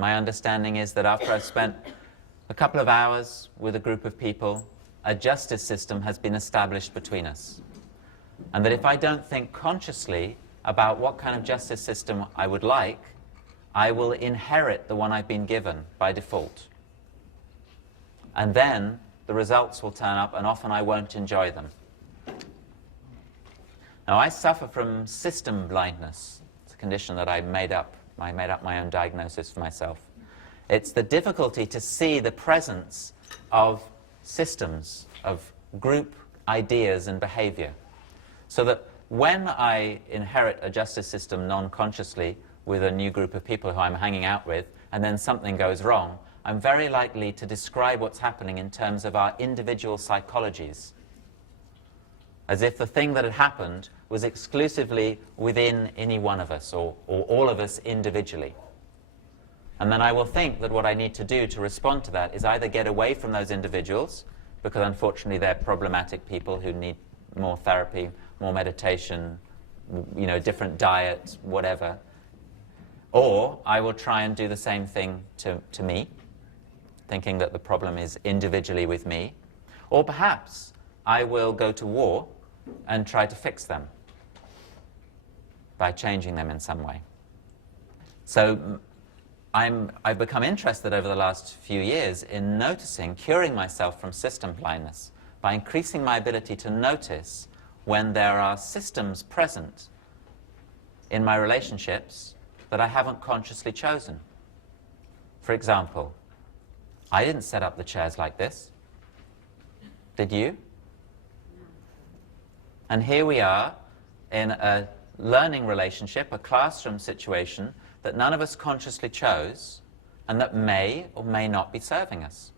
My understanding is that after I've spent a couple of hours with a group of people, a justice system has been established between us. And that if I don't think consciously about what kind of justice system I would like, I will inherit the one I've been given by default. And then the results will turn up, and often I won't enjoy them. Now, I suffer from system blindness. It's a condition that I made up. I made up my own diagnosis for myself. It's the difficulty to see the presence of systems, of group ideas and behavior. So that when I inherit a justice system non-consciously with a new group of people who I'm hanging out with, and then something goes wrong, I'm very likely to describe what's happening in terms of our individual psychologies, as if the thing that had happened was exclusively within any one of us, or all of us individually. And then I will think that what I need to do to respond to that is either get away from those individuals, because unfortunately they're problematic people who need more therapy, more meditation, you know, different diet, whatever. Or I will try and do the same thing to me, thinking that the problem is individually with me. Or perhaps I will go to war and try to fix them by changing them in some way. So I've become interested over the last few years in noticing, curing myself from system blindness by increasing my ability to notice when there are systems present in my relationships that I haven't consciously chosen. For example, I didn't set up the chairs like this. Did you? And here we are in a learning relationship, a classroom situation that none of us consciously chose and that may or may not be serving us.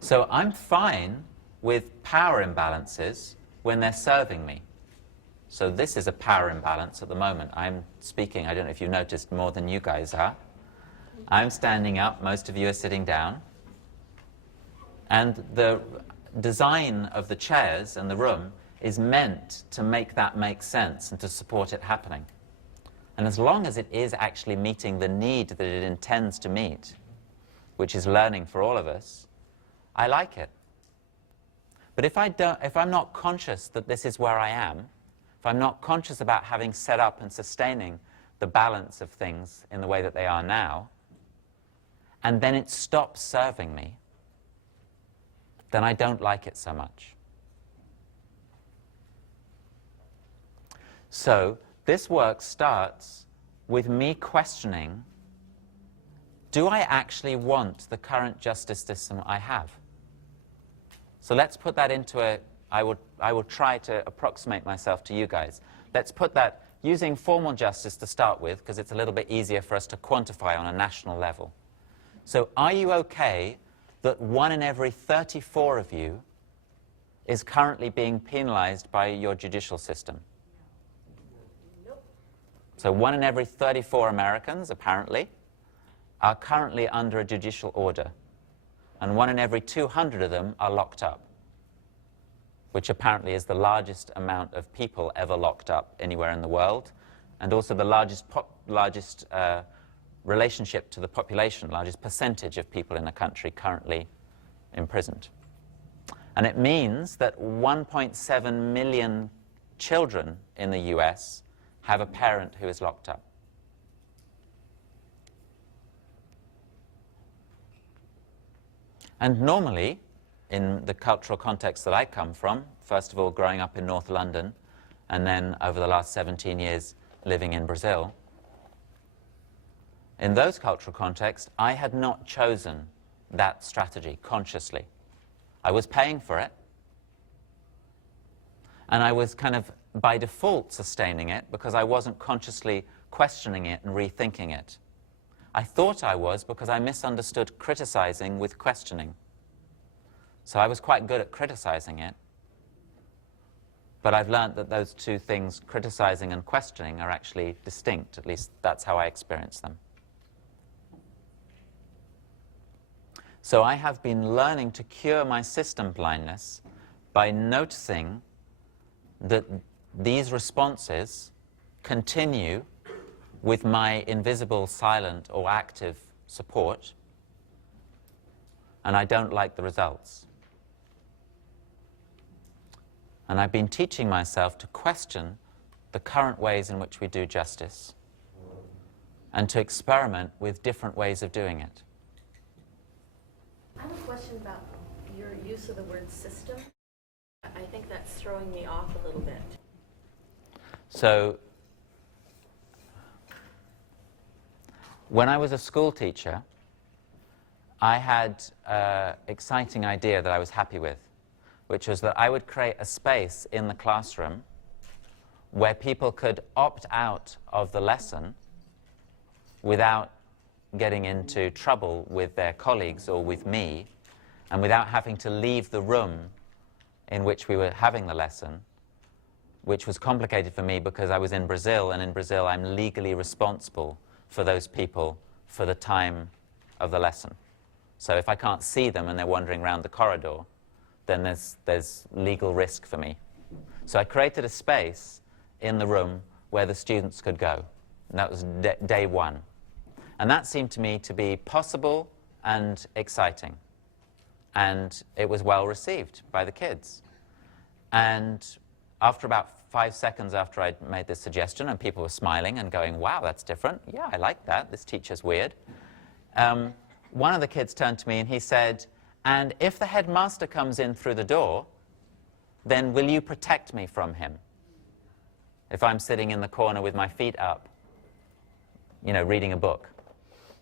So I'm fine with power imbalances when they're serving me. So this is a power imbalance at the moment. I'm speaking, I don't know if you've noticed, more than you guys are. I'm standing up, most of you are sitting down. And the design of the chairs and the room is meant to make that make sense and to support it happening. And as long as it is actually meeting the need that it intends to meet, which is learning for all of us, I like it. But if I'm not conscious that this is where I am, if I'm not conscious about having set up and sustaining the balance of things in the way that they are now, and then it stops serving me, then I don't like it so much. So this work starts with me questioning, do I actually want the current justice system I have? So let's put that into I will try to approximate myself to you guys. Let's put that using formal justice to start with, because it's a little bit easier for us to quantify on a national level. So are you okay that 1 in every 34 of you is currently being penalized by your judicial system? Nope. So 1 in every 34 Americans, apparently, are currently under a judicial order. And 1 in every 200 of them are locked up, which apparently is the largest amount of people ever locked up anywhere in the world, and also the largest relationship to the population, largest percentage of people in the country currently imprisoned. And it means that 1.7 million children in the US have a parent who is locked up. And normally, in the cultural context that I come from, first of all growing up in North London, and then over the last 17 years living in Brazil, in those cultural contexts, I had not chosen that strategy consciously. I was paying for it, and I was kind of by default sustaining it because I wasn't consciously questioning it and rethinking it. I thought I was because I misunderstood criticizing with questioning. So I was quite good at criticizing it, but I've learned that those two things, criticizing and questioning, are actually distinct. At least that's how I experience them. So I have been learning to cure my system blindness by noticing that these responses continue with my invisible, silent, or active support, and I don't like the results. And I've been teaching myself to question the current ways in which we do justice and to experiment with different ways of doing it. I have a question about your use of the word system. I think that's throwing me off a little bit. So, when I was a school teacher, I had an exciting idea that I was happy with, which was that I would create a space in the classroom where people could opt out of the lesson without getting into trouble with their colleagues or with me, and without having to leave the room in which we were having the lesson, which was complicated for me because I was in Brazil, and in Brazil I'm legally responsible for those people for the time of the lesson. So if I can't see them and they're wandering around the corridor, then there's legal risk for me. So I created a space in the room where the students could go. And that was day one. And that seemed to me to be possible and exciting. And it was well received by the kids. And after about 5 seconds after I'd made this suggestion, and people were smiling and going, wow, that's different. Yeah, I like that. This teacher's weird. One of the kids turned to me and he said, and if the headmaster comes in through the door, then will you protect me from him? If I'm sitting in the corner with my feet up, you know, reading a book,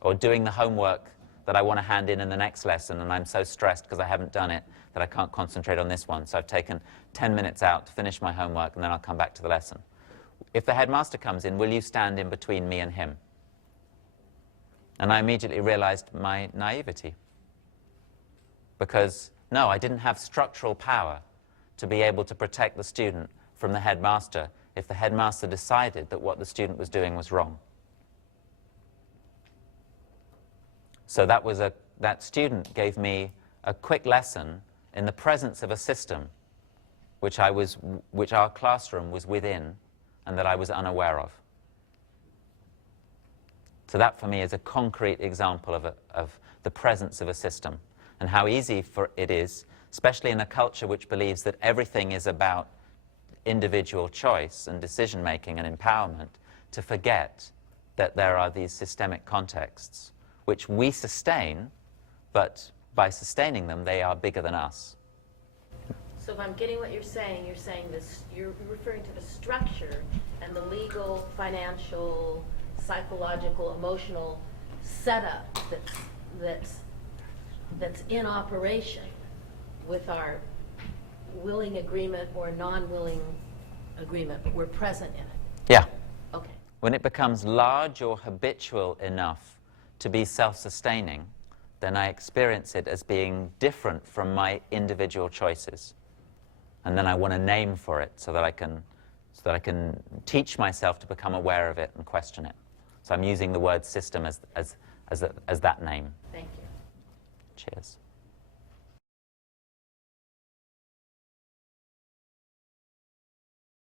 or doing the homework that I want to hand in the next lesson, and I'm so stressed because I haven't done it that I can't concentrate on this one. So I've taken 10 minutes out to finish my homework, and then I'll come back to the lesson. If the headmaster comes in, will you stand in between me and him? And I immediately realized my naivety. Because, no, I didn't have structural power to be able to protect the student from the headmaster if the headmaster decided that what the student was doing was wrong. So that student gave me a quick lesson in the presence of a system which our classroom was within and that I was unaware of. So that for me is a concrete example of the presence of a system and how easy it is, especially in a culture which believes that everything is about individual choice and decision-making and empowerment, to forget that there are these systemic contexts which we sustain, but by sustaining them, they are bigger than us. So if I'm getting what you're saying this, you're referring to the structure and the legal, financial, psychological, emotional setup that's in operation with our willing agreement or non-willing agreement, but we're present in it. Yeah. Okay. When it becomes large or habitual enough to be self-sustaining, then I experience it as being different from my individual choices. And then I want a name for it so that I can teach myself to become aware of it and question it. So I'm using the word system as that name. Thank you. Cheers.